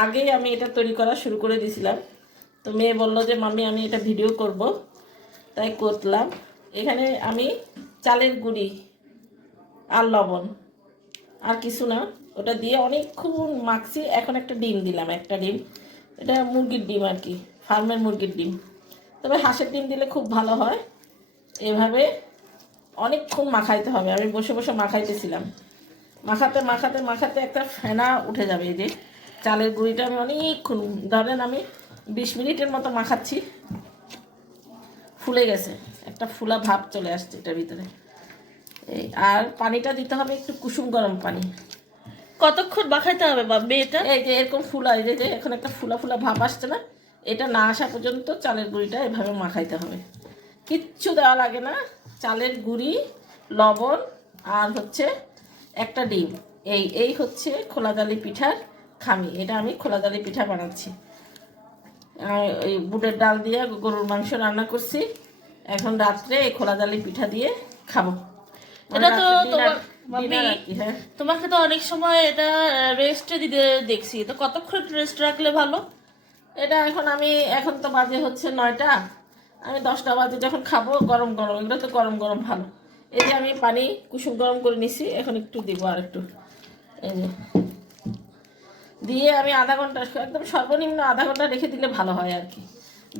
আগেই আমি এটা তৈরি করা শুরু করে দিয়েছিলাম। তো মেয়ে বলল যে মাম্মি আমি এটা ভিডিও করব, তাই করলাম। এখানে আমি চালের গুঁড়ি আর লবণ আর কিছু না, ওটা দিয়ে অনেকক্ষণ মাখছি। এখন একটা ডিম দিলাম, একটা ডিম, এটা মুরগির ডিম আর কি, ফার্মের মুরগির ডিম, তবে হাঁসের ডিম দিলে খুব ভালো হয়। এভাবে অনেকক্ষণ মাখাইতে হবে। আমি বসে বসে মাখাইতেছিলাম, মাখাতে মাখাতে মাখাতে একটা ফেনা উঠে যাবে। এই যে চালের গুঁড়িটা আমি অনেকক্ষণ, ধরেন আমি 20 মিনিটের মতো মাখাচ্ছি, ফুলে গেছে, একটা ফুলা ভাব চলে আসছে এটার ভিতরে। এই আর পানিটা দিতে হবে একটু কুসুম গরম পানি। কতক্ষণ মাখাইতে হবে বাবা এটা? এই যে এরকম ফুলা, এই যে এখন একটা ফুলা ফুলা ভাব আসছে না, এটা না আসা পর্যন্ত চালের গুঁড়িটা এভাবে মাখাইতে হবে। কিচ্ছু দেওয়া লাগে না, চালের গুঁড়ি, লবণ আর হচ্ছে একটা ডিম। এই হচ্ছে খোলাজালি পিঠার খামি। এটা আমি খোলাজালি পিঠা বানাচ্ছি। এই বুটের ডাল দিয়ে গরুর মাংস রান্না করছি, এখন রাত্রে এই খোলাজালি পিঠা দিয়ে খাবো। এটা তো তোমার হ্যাঁ, তোমাকে তো অনেক সময় এটা রেস্টে দিতে দেখছি, তো কতক্ষণ রেস্ট রাখলে ভালো? এটা এখন তো বাজে হচ্ছে 9টা, আমি 10টা বাজে যখন খাবো গরম গরম, এগুলো তো গরম গরম ভালো। এই যে আমি পানি কুসুম গরম করে নিছি, এখন একটু দিব আর একটু, এই যে দিয়ে আমি আধা ঘন্টা, একদম সর্বনিম্ন আধা ঘন্টা রেখে দিলে ভালো হয় আর কি।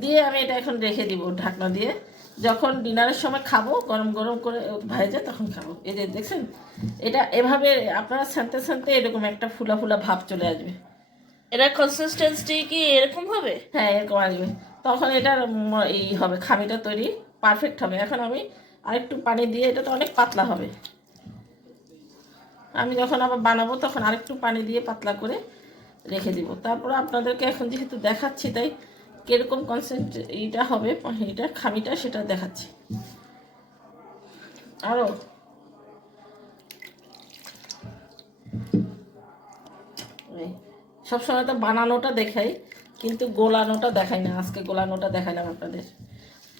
দিয়ে আমি এটা এখন রেখে দিব ঢাকনা দিয়ে, যখন ডিনারের সময় খাবো গরম গরম করে ভেজে তখন খাবো। এই যে দেখছেন, এটা এভাবে আপনারা ছানতে ছানতে এরকম একটা ফুলা ফুলা ভাব চলে আসবে। এটা কনসিস্টেন্সি কি এরকম হবে? হ্যাঁ, এরকম আসবে, তখন এটার এই হবে, খামিটা তৈরি পারফেক্ট হবে। এখন আমি আরেকটু পানি দিয়ে, এটা তো অনেক পাতলা হবে, আমি যখন আবার বানাবো তখন আরেকটু পানি দিয়ে পাতলা করে রেখে দিব। তারপর আপনাদেরকে এখন যেহেতু দেখাচ্ছি, তাই কীরকম এইটা হবে, এটা খামিটা সেটা দেখাচ্ছি। আরও সবসময় তো বানানোটা দেখাই, কিন্তু গোলানোটা দেখাই না। আজকে গোলানোটা দেখাইলাম আপনাদের।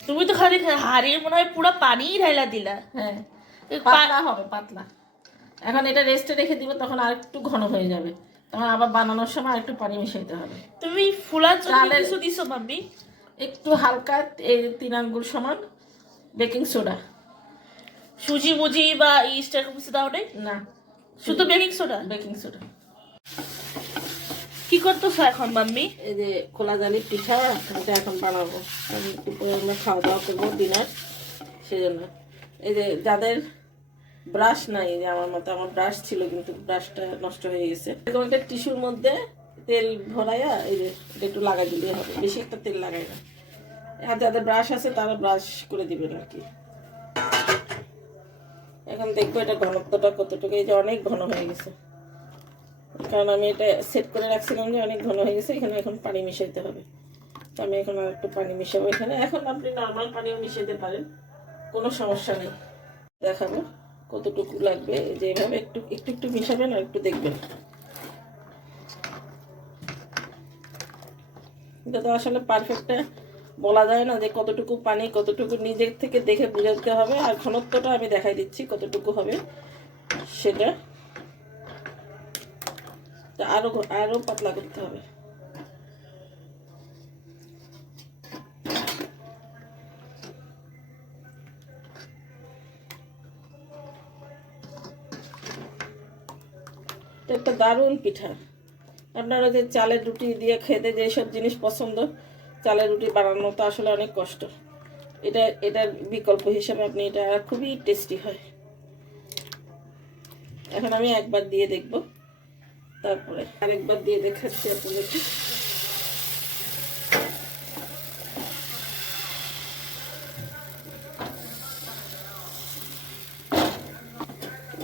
তুমি তো খালি হাড়ির মনে হয় পুরো পানিই ঢাইলা দিলা। হ্যাঁ, পাতলা হবে, পাতলা। এখন এটা রেস্টে রেখে দিব, তখন আরেকটু ঘন হয়ে যাবে, তখন আবার বানানোর সময় আরেকটু পানি মিশাইতে হবে। তুমি ফুলার জন্য কিছু দিছো মাম্মি? একটু হালকা 3 আঙ্গুল সমান বেকিং সোডা। সুজি মুজি বা ইস্ট এরকম কিছু দাও নাই? না, শুধু বেকিং সোডা। Baking soda. কি করতেছো এখন মাম্মি? এই যে খোলাজালি পিঠা, এটা এখন বানাবো। আমি দুপুরে আমরা খাওয়া দাওয়া করবো ডিনার, সেই জন্য। এই যে যাদের ব্রাশ নাই, যে আমার মতো, আমার ব্রাশ ছিল কিন্তু ব্রাশটা নষ্ট হয়ে গেছে, এরকম একটা টিস্যুর মধ্যে তেল ভরাইয়া এই যে এটা একটু লাগাই দিলে হবে, বেশি একটা তেল লাগাই না। আর যাদের ব্রাশ আছে তারা ব্রাশ করে দিবেন আর কি। এখন দেখবো এটা ঘনত্বটা কতটুকু। এই যে অনেক ঘন হয়ে গেছে, কারণ আমি এটা সেট করে রাখছিলাম যে অনেক ঘন হয়ে গেছে। এখানে এখন পানি মিশাইতে হবে, তো আমি এখন আর একটু পানি মিশাবো এখানে। এখন আপনি নর্মাল পানিও মিশাইতে পারেন, কোনো সমস্যা নেই। দেখাবো কতটুকু লাগবে। এই যে এভাবে একটু একটু একটু মিশাবেন আর একটু দেখবেন। এটা তো আসলে পারফেক্টটা বলা যায় না যে কতটুকু পানি, কতটুকু নিজের থেকে দেখে বুঝাতে হবে। আর ঘনত্বটা আমি দেখাই দিচ্ছি কতটুকু হবে সেটা, আরো আরো পাতলা করতে হবে। একটা দারুণ পিঠা। আপনারা যে চালের রুটি দিয়ে খেতে যেসব জিনিস পছন্দ, চালের রুটি বানানো তো আসলে অনেক কষ্ট। এটার বিকল্প হিসেবে আপনি এটা খুবই টেস্টি হয়। এখন আমি একবার দিয়ে দেখব, তারপরে আরেকবার দিয়ে দেখাচ্ছি আপনাদেরকে।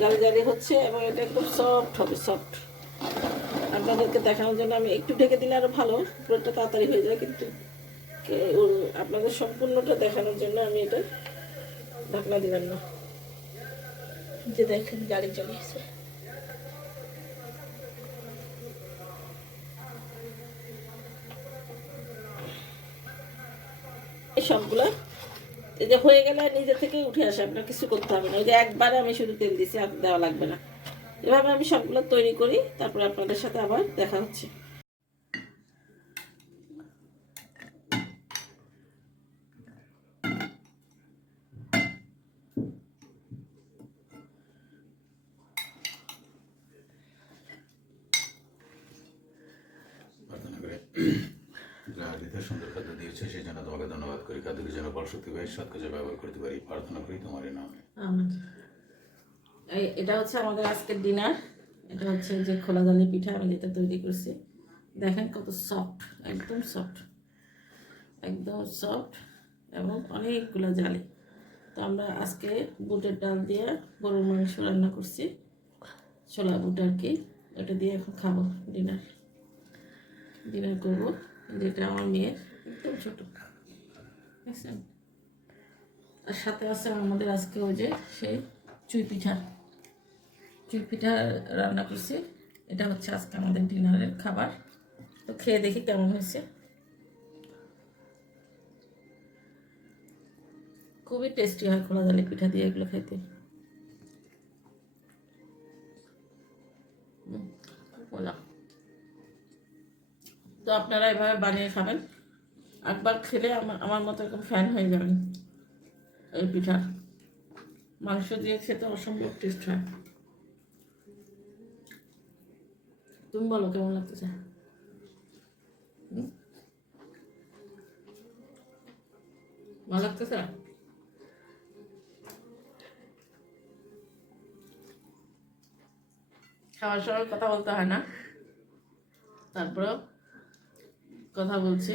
জালি জালি হচ্ছে এবং এটা একদম সফট হবে, সফট। আপনাদেরকে দেখানোর জন্য আমি একটু ঢেকে দিলে আরো ভালো, পুরোটা তাড়াতাড়ি হয়ে যায়, কিন্তু আপনাদের সম্পূর্ণটা দেখানোর জন্য আমি এটা ঢাকনা দিলাম না। যে দেখেন জালি জ্বলিয়েছে। এই সবগুলো এই যে হয়ে গেলে নিজে থেকেই উঠে আসে, আপনার কিছু করতে হবে না। ওই যে একবারে আমি শুধু তেল দিছি, আর দেওয়া লাগবে না। এভাবে আমি সবগুলো তৈরি করি, তারপরে আপনাদের সাথে আবার দেখা হচ্ছে। তোমাকে ধন্যবাদ করি, খাদ্যকে যেন ফল শক্তি পাই, সৎ কাজে ব্যবহার করতে পারি, প্রার্থনা করি তোমার নামে। এটা হচ্ছে আমাদের আজকের ডিনার। এটা হচ্ছে যে খোলা জালি পিঠা আমি যেটা তৈরি করছি। দেখেন কত সফট, একদম সফট, একদম সফট এবং অনেকগুলো জালি। তো আমরা আজকে বুটের ডাল দিয়ে গরুর মাংস রান্না করছি, ছোলা বুট আর কি। ওটা দিয়ে এখন খাবো, ডিনার করবো। যেটা আমার মেয়ের একদম ছোটো, বুঝছেন। আর সাথে আছে আমাদের আজকে ওই যে সেই চুই পিঠা রান্না করছি। এটা হচ্ছে আজকে আমাদের ডিনারের খাবার। তো খেয়ে দেখি কেমন হয়েছে। খুবই টেস্টি হয় খোলা জালি পিঠা দিয়ে এগুলো খেতে। খুব মজা। তো আপনারা এভাবে বানিয়ে খাবেন, একবার খেলে আমার মতো এরকম ফ্যান হয়ে যাবেন। এই পিঠা মাংস দিয়ে খেতে অসম্ভব টেস্ট হয়। তুমি বলো কেমন লাগতেছে? ভালো লাগতেছে? খাওয়ার সময় কথা বলতে হয় না, তারপরেও কথা বলছি।